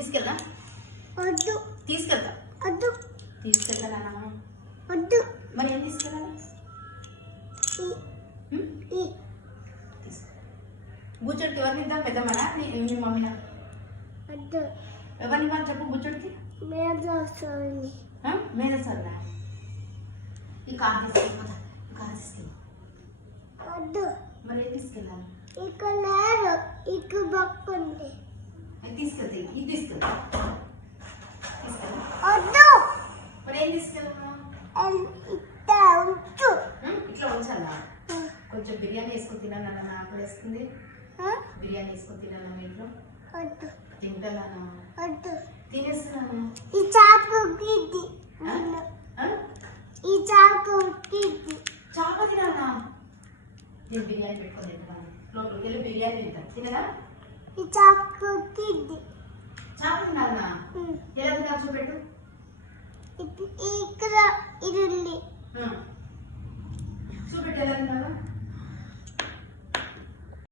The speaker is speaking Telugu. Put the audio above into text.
తీసుకెళ్తా వద్దు తీసుకెళ్తా వద్దు తీసుకెళ్తా నాన్న వద్దు మరి ఏం తీసుకెళ్ళాలి బుజ్జుడికి ఎవరిని ఇద్దాం పెద్దమ్మనా మీ మమ్మీనా వద్దు ఎవరిని ఇవ్వాలి చెప్పు బుజ్జుడికి మేనే సరేనా ఈ కార్ తీసుకెళ్ళిపోతా ఈ కార్ తీసుకెళ్ళి వద్దు మరి ఏం తీసుకెళ్ళాలి ఇక్కడ లేదు ఇక్కడ బక్కుంది అది తీసుకెళ్తే ఇది తీసుకెళ్తా తీసుకెళ్ళా వద్దు మరి ఏం తీసుకెళ్ళాను ఇట్లా ఉంచు ఇట్లా ఉంచాలా కొంచెం బిర్యానీ వేసుకొని తినాలన్నా నాకు వేస్తుంది బిర్యానీ వేసుకొని తినాలన్నా మీ ఇంట్లో వద్దు తింటానా వద్దు తినేస్తున్నాను ఈ చాకు గిద్ది ఈ చాకు గిద్ది చాప తినాలా నేను బిర్యానీ పెట్టుకొని తింటాను లోపలికి వెళ్ళి బిర్యానీ తింటాను తినదా ఈ చాకు గిద్ది చాప తినాలనా ఎలా తినాలి చూపెట్టు ఇక్కడ ఇది